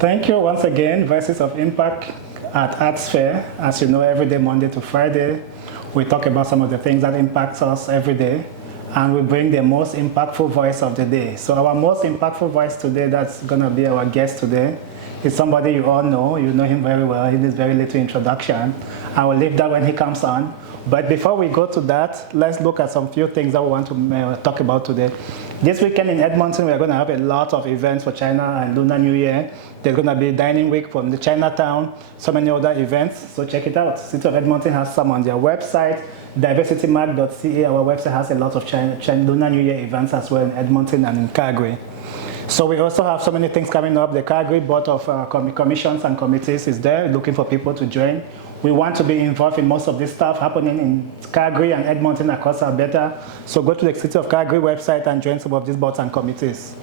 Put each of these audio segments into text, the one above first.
Thank you once again, Voices of Impact at Arts Fair. As you know, every day, Monday to Friday, we talk about some of the things that impact us every day, and we bring the most impactful voice of the day. So our most impactful voice today, that's going to be our guest today, is somebody you all know. You know him very well. He needs very little introduction. I will leave that when he comes on. But before we go to that, let's look at some few things that we want to talk about today. This weekend in Edmonton, we're going to have a lot of events for China and Lunar New Year. There's going to be a dining week from the Chinatown, so many other events, so check it out. City of Edmonton has some on their website, diversitymag.ca. Our website has a lot of Lunar New Year events as well in Edmonton and in Calgary. So we also have so many things coming up. The Calgary Board of Commissions and Committees is there, looking for people to join. We want to be involved in most of this stuff happening in Calgary and Edmonton across Alberta. So go to the City of Calgary website and join some of these boards and committees.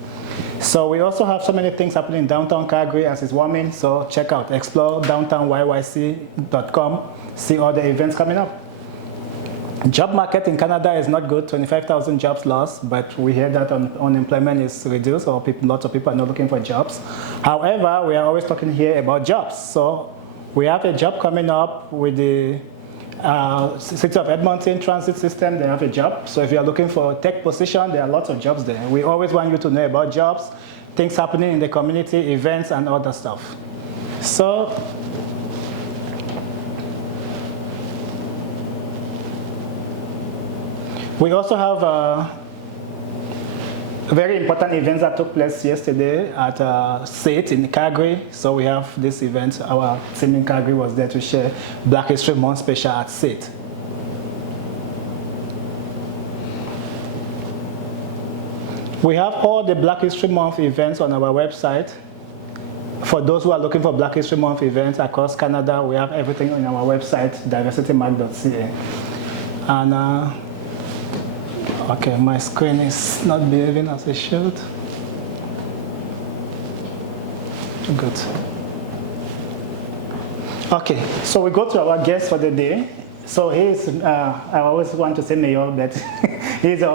So we also have so many things happening in downtown Calgary as it's warming. So check out exploredowntownyyc.com. See all the events coming up. Job market in Canada is not good, 25,000 jobs lost, but we hear that unemployment is reduced, or lots of people are not looking for jobs. However, we are always talking here about jobs. So we have a job coming up with the City of Edmonton transit system. They have a job. So if you are looking for a tech position, there are lots of jobs there. We always want you to know about jobs, things happening in the community, events, and other stuff. So we also have very important events that took place yesterday at SAIT in Calgary. So we have this event. Our team in Calgary was there to share Black History Month special at SAIT. We have all the Black History Month events on our website. For those who are looking for Black History Month events across Canada, we have everything on our website, diversitymag.ca. And okay, my screen is not behaving as it should. Good. Okay, so we go to our guest for the day. So he's, I always want to say mayor, but he's the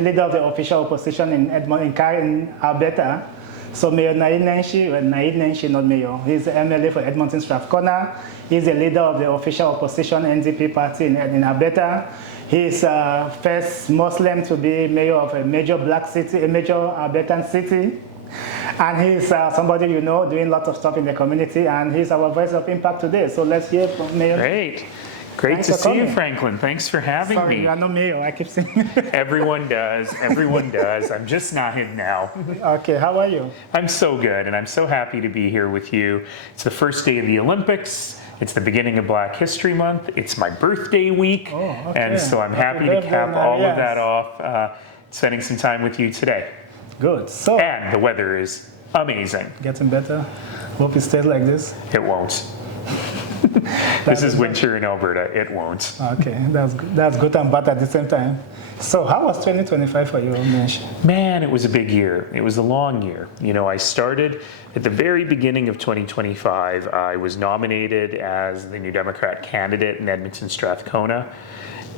leader of the official opposition in Edmonton, Alberta. So Mayor Naheed Nenshi, not mayor. He's the MLA for Edmonton Strathcona. He's the leader of the official opposition NDP party in Alberta. He's first Muslim to be mayor of a major black city, a major Albertan city. And he's somebody you know doing lots of stuff in the community, and he's our voice of impact today. So let's hear from Mayor. Great to see you, Franklin. Thanks for having me. Sorry, you are not mayor, I keep saying. Everyone does, I'm just Naheed now. Okay, how are you? I'm so good, and I'm so happy to be here with you. It's the first day of the Olympics. It's the beginning of Black History Month. It's my birthday week, and so I'm happy to cap all of that off, spending some time with you today. Good. So, and the weather is amazing. Getting better. Hope it stays like this. It won't. This is winter in Alberta. It won't. Okay, that's good. That's good and bad at the same time. So how was 2025 for you, Nenshi? Man, it was a big year. It was a long year. You know, I started at the very beginning of 2025. I was nominated as the New Democrat candidate in Edmonton Strathcona,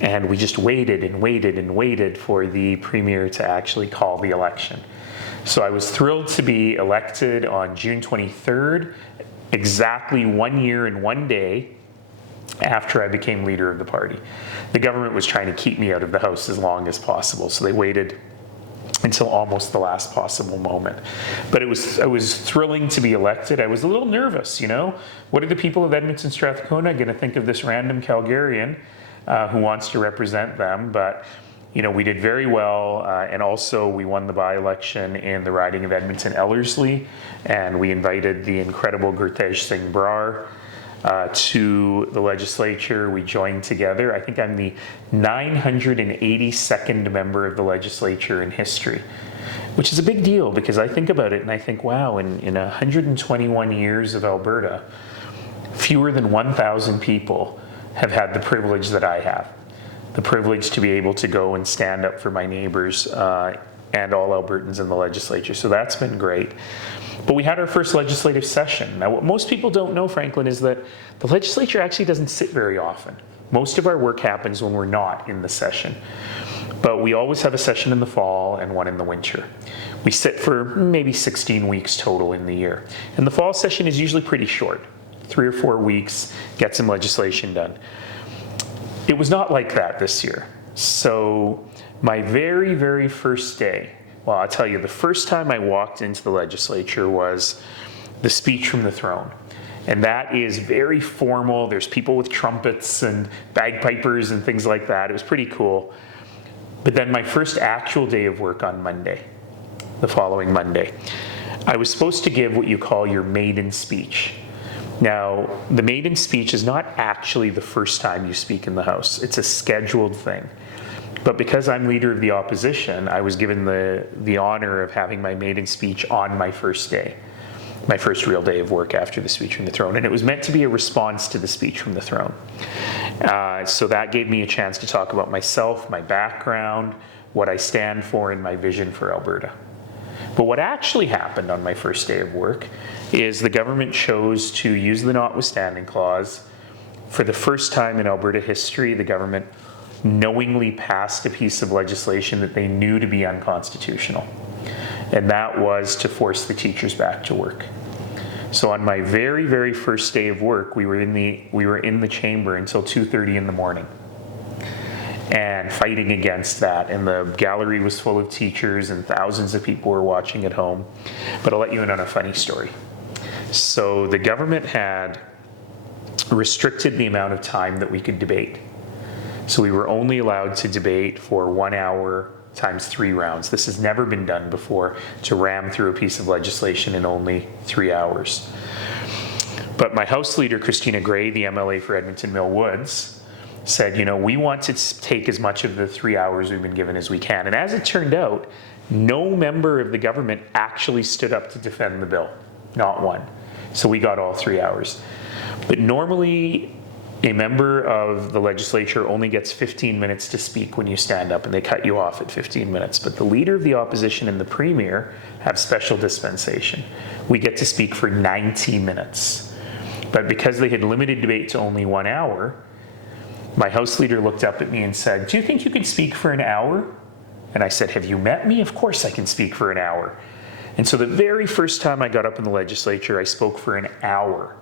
and we just waited and waited and waited for the premier to actually call the election. So I was thrilled to be elected on June 23rd, exactly 1 year and 1 day after I became leader of the party. The government was trying to keep me out of the House as long as possible, so they waited until almost the last possible moment. But it was thrilling to be elected. I was a little nervous, you know. What are the people of Edmonton Strathcona going to think of this random Calgarian who wants to represent them? But you know, we did very well, and also we won the by-election in the riding of Edmonton-Ellerslie, and we invited the incredible Gurtej Singh Brar to the legislature. We joined together. I think I'm the 982nd member of the legislature in history, which is a big deal because I think about it and I think, wow, in 121 years of Alberta, fewer than 1,000 people have had the privilege that I have. The privilege to be able to go and stand up for my neighbors and all Albertans in the legislature. So that's been great. But we had our first legislative session. Now, what most people don't know, Franklin, is that the legislature actually doesn't sit very often. Most of our work happens when we're not in the session. But we always have a session in the fall and one in the winter. We sit for maybe 16 weeks total in the year. And the fall session is usually pretty short, 3 or 4 weeks, get some legislation done. It was not like that this year. So my very, very first day, well, I'll tell you, the first time I walked into the legislature was the speech from the throne. And that is very formal. There's people with trumpets and bagpipers and things like that. It was pretty cool. But then my first actual day of work on Monday, the following Monday, I was supposed to give what you call your maiden speech. Now, the maiden speech is not actually the first time you speak in the House. It's a scheduled thing. But because I'm leader of the opposition, I was given the honor of having my maiden speech on my first day, my first real day of work after the speech from the throne. And it was meant to be a response to the speech from the throne. So that gave me a chance to talk about myself, my background, what I stand for, and my vision for Alberta. But what actually happened on my first day of work is the government chose to use the notwithstanding clause. For the first time in Alberta history, the government knowingly passed a piece of legislation that they knew to be unconstitutional. And that was to force the teachers back to work. So on my very, very first day of work, we were in the chamber until 2:30 in the morning and fighting against that. And the gallery was full of teachers and thousands of people were watching at home. But I'll let you in on a funny story. So the government had restricted the amount of time that we could debate. So we were only allowed to debate for 1 hour times 3 rounds. This has never been done before, to ram through a piece of legislation in only 3 hours. But my House leader, Christina Gray, the MLA for Edmonton Mill Woods, said, we want to take as much of the 3 hours we've been given as we can. And as it turned out, no member of the government actually stood up to defend the bill, not one. So we got all 3 hours. But normally, a member of the legislature only gets 15 minutes to speak when you stand up, and they cut you off at 15 minutes. But the leader of the opposition and the premier have special dispensation. We get to speak for 90 minutes. But because they had limited debate to only 1 hour, my House leader looked up at me and said, "Do you think you could speak for an hour?" And I said, "Have you met me? Of course I can speak for an hour." And so the very first time I got up in the legislature, I spoke for an hour.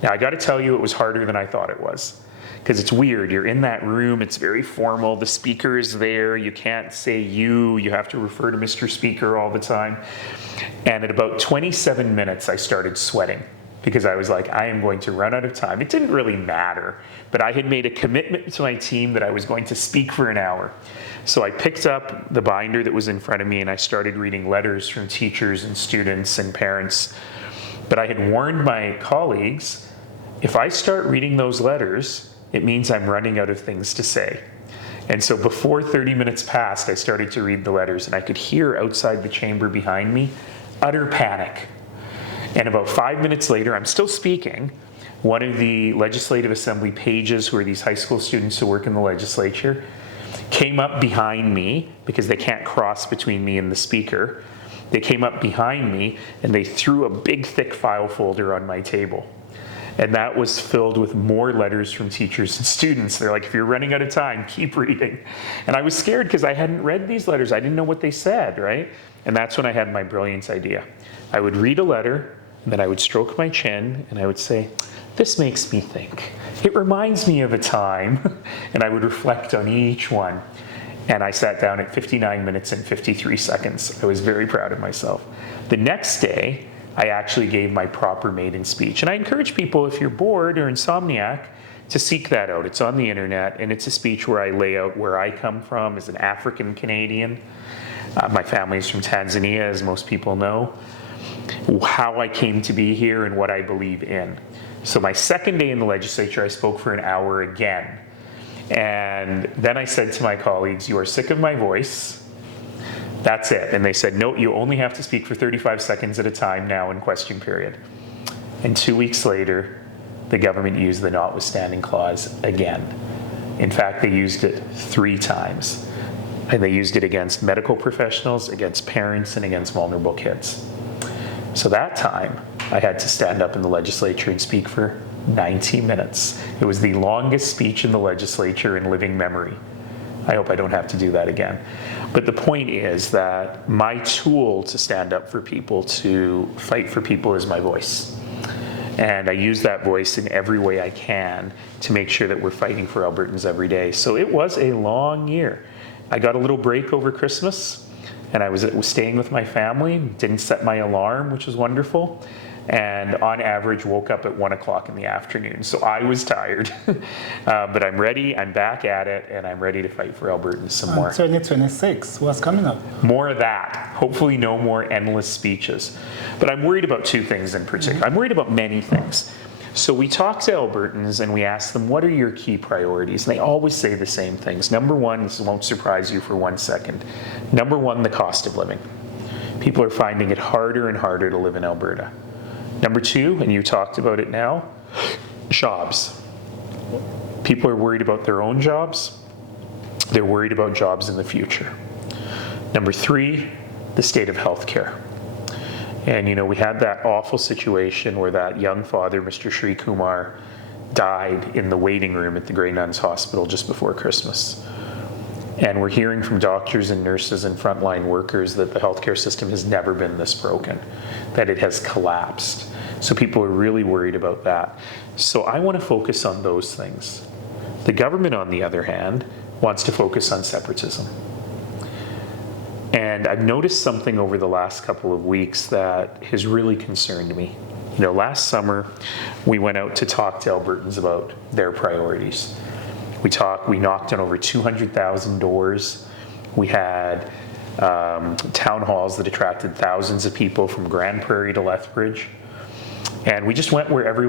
Now, I got to tell you, it was harder than I thought it was, because it's weird. You're in that room. It's very formal. The speaker is there. You can't say you. You have to refer to Mr. Speaker all the time. And at about 27 minutes, I started sweating, because I was like, I am going to run out of time. It didn't really matter, but I had made a commitment to my team that I was going to speak for an hour. So I picked up the binder that was in front of me, and I started reading letters from teachers and students and parents. But I had warned my colleagues, if I start reading those letters, it means I'm running out of things to say. And so before 30 minutes passed, I started to read the letters, and I could hear outside the chamber behind me utter panic. And about 5 minutes later, I'm still speaking. One of the Legislative Assembly pages, who are these high school students who work in the legislature, came up behind me, because they can't cross between me and the speaker. They came up behind me and they threw a big thick file folder on my table. And that was filled with more letters from teachers and students. They're like, if you're running out of time, keep reading. And I was scared because I hadn't read these letters. I didn't know what they said, right? And that's when I had my brilliant idea. I would read a letter, and then I would stroke my chin, and I would say, this makes me think. It reminds me of a time. And I would reflect on each one. And I sat down at 59 minutes and 53 seconds. I was very proud of myself. The next day, I actually gave my proper maiden speech. And I encourage people, if you're bored or insomniac, to seek that out. It's on the internet, and it's a speech where I lay out where I come from as an African Canadian. My family's from Tanzania, as most people know. How I came to be here and what I believe in. So my second day in the legislature, I spoke for an hour again. And then I said to my colleagues, you are sick of my voice. That's it. And they said, no, you only have to speak for 35 seconds at a time now in question period. And 2 weeks later, the government used the notwithstanding clause again. In fact, they used it 3 times. And they used it against medical professionals, against parents, and against vulnerable kids. So that time, I had to stand up in the legislature and speak for 90 minutes. It was the longest speech in the legislature in living memory. I hope I don't have to do that again. But the point is that my tool to stand up for people, to fight for people, is my voice. And I use that voice in every way I can to make sure that we're fighting for Albertans every day. So it was a long year. I got a little break over Christmas, and I was staying with my family, didn't set my alarm, which was wonderful, and on average woke up at 1 o'clock in the afternoon. So I was tired, but I'm ready, I'm back at it, and I'm ready to fight for Albertans some more. 2026, what's coming up? More of that. Hopefully no more endless speeches. But I'm worried about two things in particular. I'm worried about many things. So we talk to Albertans and we ask them, what are your key priorities? And they always say the same things. Number one, this won't surprise you for 1 second. Number one, the cost of living. People are finding it harder and harder to live in Alberta. Number two, and you talked about it now, jobs. People are worried about their own jobs. They're worried about jobs in the future. Number three, the state of healthcare. And we had that awful situation where that young father, Mr. Shri Kumar, died in the waiting room at the Grey Nuns Hospital just before Christmas. And we're hearing from doctors and nurses and frontline workers that the healthcare system has never been this broken, that it has collapsed. So people are really worried about that. So I want to focus on those things. The government, on the other hand, wants to focus on separatism. And I've noticed something over the last couple of weeks that has really concerned me. Last summer, we went out to talk to Albertans about their priorities. We knocked on over 200,000 doors. We had town halls that attracted thousands of people from Grand Prairie to Lethbridge. And we just went where everyone